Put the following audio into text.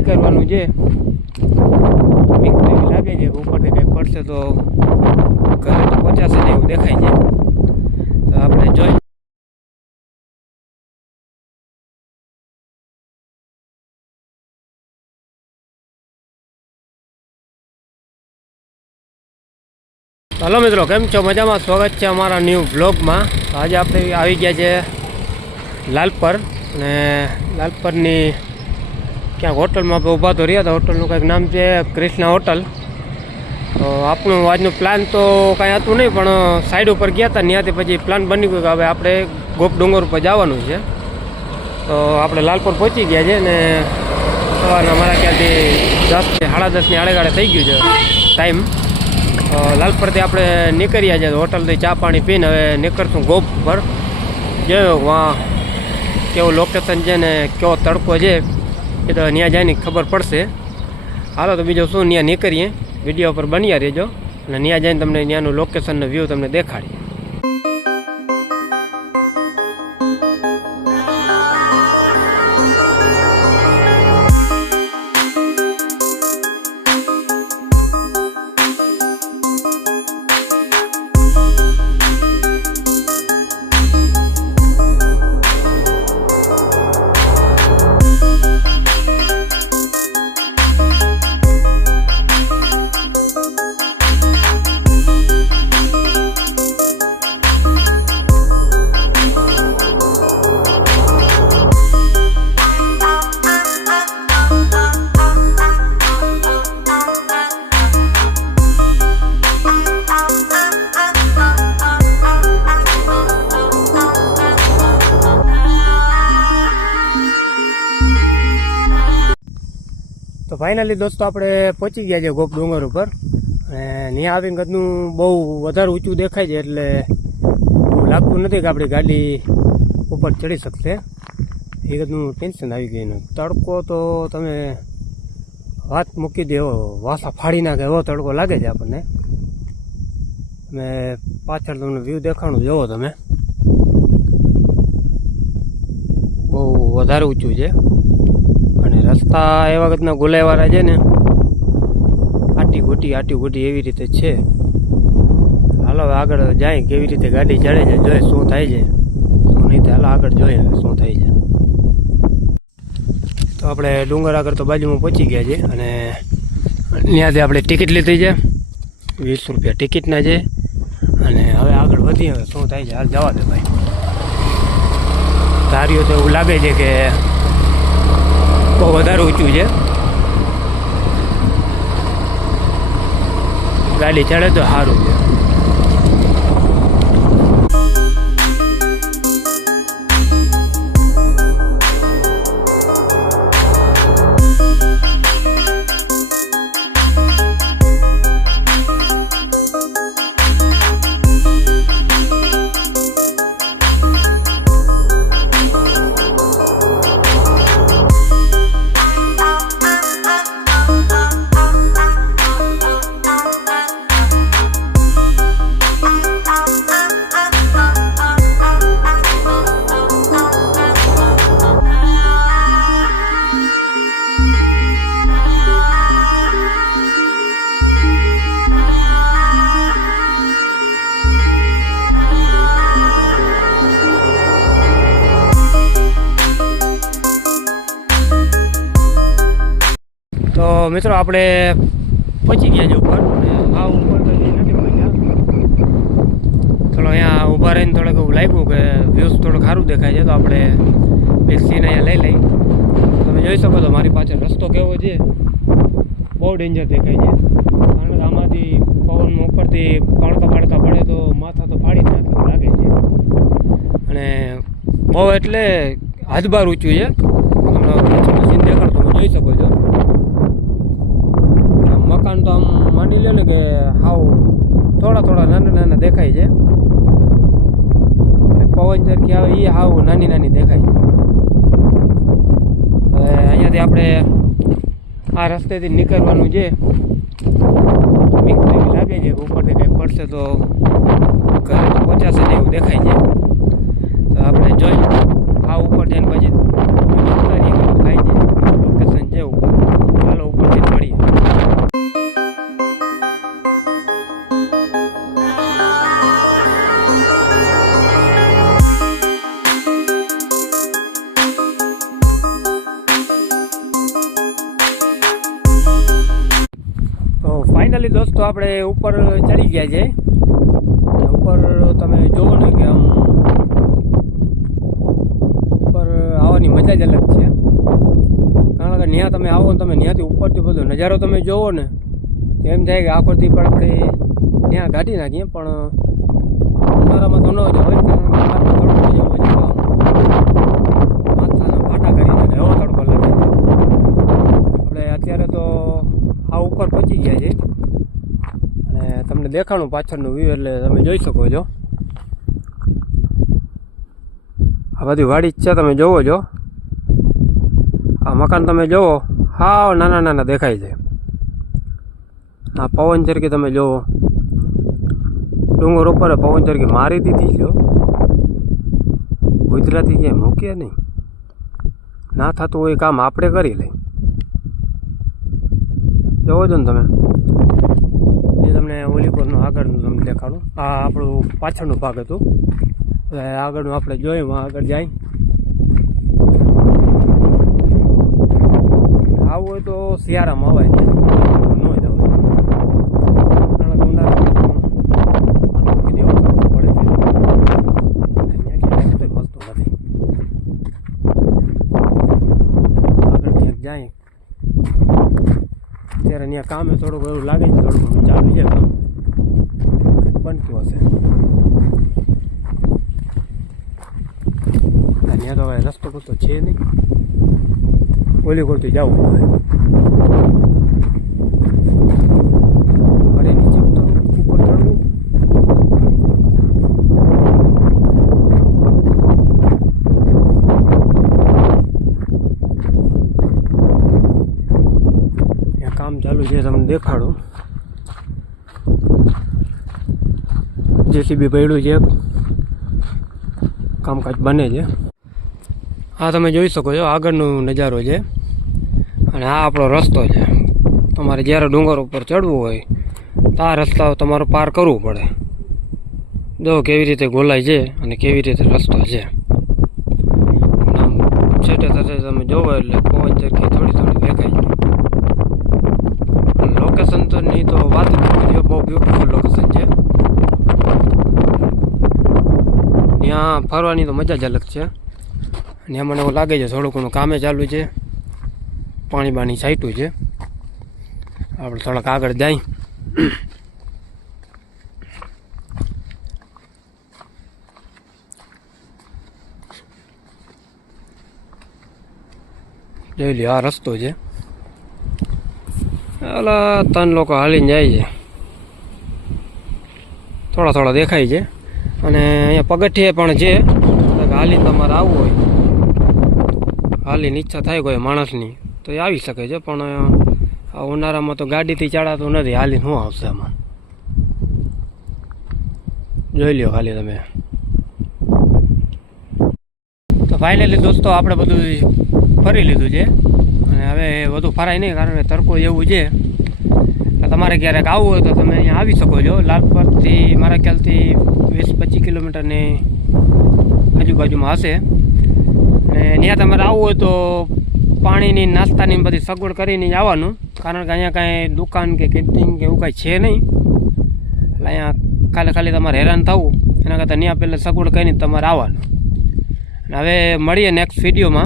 નીકળવાનું છે. બીક એવી લાગે છે, ઉપરથી કંઈક પડશે તો ઘરે તો પહોંચાશે ને એવું દેખાય છે. તો આપણે જોઈ હલો મિત્રો, કેમ છો? મજામાં? સ્વાગત છે અમારા ન્યૂ બ્લોગમાં આજે આપણે આવી ગયા છે લાલપર અને લાલપરની ક્યાંક હોટલમાં આપણે ઊભા તો રહ્યા હતા. હોટલનું કંઈક નામ છે કૃષ્ણા હોટલ. તો આપણું આજનું પ્લાન તો કાંઈ હતું નહીં, પણ સાઈડ ઉપર ગયા હતા. ત્યાંથી પછી પ્લાન બની ગયો કે હવે આપણે ગોપ ડુંગર ઉપર જવાનું છે. તો આપણે લાલપર પહોંચી ગયા છે ને સવારના મારા ખ્યાલથી દસ સાડા દસની આડેગાડે થઈ ગયું છે ટાઈમ તો લાલપરથી આપણે નીકળ્યા છે હોટલથી ચા પાણી પીને. હવે નીકળશું ગોપ પર જોયો વાં કેવું લોકેશન છે ને કેવો તડકો છે. એ તો ત્યાં જઈને ખબર પડશે. હાલો તો બીજું શું ત્યાં નીકળીએ. વીડિયો પર બન્યા રહેજો. અને ત્યાં જઈને તમને ત્યાંનું લોકેશનનો વ્યૂ તમને દેખાડીએ. તો ફાઇનલી દોસ્તો આપણે પહોંચી ગયા છે ગોપ ડુંગર ઉપર. અને ત્યાં આવીને કદનું બહુ વધારે ઊંચું દેખાય છે એટલે લાગતું નથી કે આપણી ગાડી ઉપર ચડી શકશે. એ કદનું ટેન્શન આવી ગયું તડકો તો તમે વાત મૂકી દે એવો વાસા ફાડી નાખે એવો તડકો લાગે છે આપણને. અને પાછળ તમને વ્યૂ દેખાણું જોવો તમે. બહુ વધારે ઊંચું છે. રસ્તા એવા રીતના ગોલાઈવાળા છે ને આટી ગોટી આટી ગોટી એવી રીતે છે. હાલો આગળ જાય, કેવી રીતે ગાડી ચડે છે જોઈએ શું થાય છે. શું નહીં થાય, હાલો, આગળ જોઈએ શું થાય છે. તો આપણે ડુંગર આગળ તો બાજુમાં પહોંચી ગયા છે અને ત્યાંથી આપણે ટિકિટ લીધી છે. વીસ રૂપિયા ટિકિટના છે. અને હવે આગળ વધીએ, હવે શું થાય છે, હાલ જવા દે ભાઈ. ધાર્યું તો એવું લાગે છે કે બહુ વધારે ઊંચું છે. ગાડી ચડે તો સારું છે. મિત્રો આપણે પહોંચી ગયા છે ઉપર. આ ઉપર તો નથી પહોંચ્યા થોડો અહીંયા ઊભા રહીને થોડુંક એવું લાગ્યું કે વ્યૂઝ થોડું સારું દેખાય છે તો આપણે બે સીન અહીંયા લઈ લઈ. તમે જોઈ શકો છો મારી પાછળ રસ્તો કેવો છે. બહુ ડેન્જર દેખાય છે. કારણ કે આમાંથી પવનમાં ઉપરથી પાડકા પાડકા પડે તો માથા તો ફાડી નાખે એવું લાગે છે. અને બહુ એટલે હાથબાર ઊંચું છે. તમે જોઈ શકો છો. આમ તો આમ માની લો ને કે હાવ થોડા થોડા નાના નાના દેખાય છે. પવન ચરખી આવે એ હાવ નાની નાની દેખાય છે. અહીંયાથી આપણે આ રસ્તેથી નીકળવાનું છે. બીક લાગે છે, ઉપરથી કંઈક પડશે તો ઘરે તો પહોંચાશે ને એવું દેખાય છે. તો આપણે જોઈ, આ ઉપર જઈને પછી ઉતારીએ થાય છે. ફાઇનલી દોસ્તો, આપણે ઉપર ચડી ગયા છે. ઉપર તમે જોવો ને કે આમ ઉપર આવવાની મજા જ અલગ છે. કારણ કે ત્યાં તમે આવો ને તમે ત્યાંથી ઉપરથી બધો નજારો તમે જોવો ને એમ થાય કે આખોથી પણ આપણે ત્યાં કાઢી નાખીએ, પણ ઉનાળામાં તો ન જ હોય કારણ કે માથાના ફાટા કરી એવો તડકો લાગે આપણે અત્યારે તો ઉપર પહોંચી ગયા છે. અને તમને દેખાણું પાછળનું વ્યૂ એટલે તમે જોઈ શકો છો. આ બધી વાડી જ છે, તમે જોવો છો. આ મકાન તમે જોવો, હાવ નાના નાના દેખાય છે. આ પવન ચરકી તમે જોવો. ડુંગર ઉપર પવન ચરકી મારી દીધી છો ગુજરાતી ક્યાંય મૂકીએ નહીં. ના થતું હોય કામ આપણે કરી લઈ જોવો છો ને તમે? એ તમને ઓલીપુરનું આગળનું તમને દેખાડું. આ આપણું પાછળનું ભાગ હતું. હવે આગળનું આપણે જોયું આગળ જાય. આવું હોય તો શિયાળામાં અવાય ન જવાય કારણ કે ઉનાળામાં તો કીધી એવો તડકો પડે છે અહીંયા ક્યાંય કંઈ મળતું નથી આગળ ક્યાંક જાય ત્યાં કામે થોડુંક એવું લાગે છે થોડુંક ઘણું ચાલુ છે કામ બનતું હશે. ત્યાં તો હવે રસ્તો બસ્તો છે નહીં. ઓલી કોરથી જવું જોઈએ અરે નીચે ઉતરવું ઉપર ચડવું ત્યાં ચાલુ છે, તમને દેખાડું. જેસીબી પડ્યું છે, કામકાજ બને છે. આ તમે જોઈ શકો છો, આગળનો નજારો છે. અને આ આપણો રસ્તો છે. તમારે જ્યારે ડુંગર ઉપર ચડવું હોય, તો આ રસ્તા તમારો પાર કરવું પડે. જો કેવી રીતે ગોલાય છે અને કેવી રીતે રસ્તો છે. છેટે તમે જોવો એટલે પવન થોડી થોડી દેખાય લોકેશન તો વાત જ બહુ બ્યુટીફુલ લોકેશન છે ત્યાં ફરવાની તો મજા જ અલગ છે. અને મને એવું લાગે છે થોડું ઘણું કામે ચાલુ છે. પાણી બાણી છાંટ્યું છે. આપણે થોડાક આગળ જાય. જોઈ લે આ રસ્તો છે. અલા ત્રણ લોકો હાલીને જાય છે. થોડા થોડા દેખાય છે. અને અહીંયા પગથિયે પણ છે. હાલીને તમારે આવવું હોય. હાલીને ઈચ્છા થાય કોઈ માણસની. તો એ આવી શકે છે, પણ આ ઉનાળામાં તો ગાડીથી ચડાતું નથી. હાલીને શું આવશે આમાં? જોઈ લ્યો ખાલી તમે. તો ફાઇનલી દોસ્તો, આપણે બધું ફરી લીધું છે. અને હવે વધુ ફરાય નહીં, કારણ કે તડકો એવું છે તમારે ક્યારેક આવવું હોય તો તમે અહીંયા આવી શકો છો. લાલપરથી મારા ખ્યાલથી વીસ પચીસ કિલોમીટરની આજુબાજુમાં હશે. અને ત્યાં તમારે આવવું હોય તો પાણીની, નાસ્તાની બધી સગવડ કરીને આવવાનું. કારણ કે અહીંયા કાંઈ દુકાન કે કેન્ટીન કે એવું કાંઈ છે નહીં. એટલે અહીંયા ખાલી ખાલી તમારે હેરાન થવું. એના કરતાં ત્યાં પહેલાં સગવડ કરીને તમારે આવવાનું. અને હવે મળીએ નેક્સ્ટ વિડીયોમાં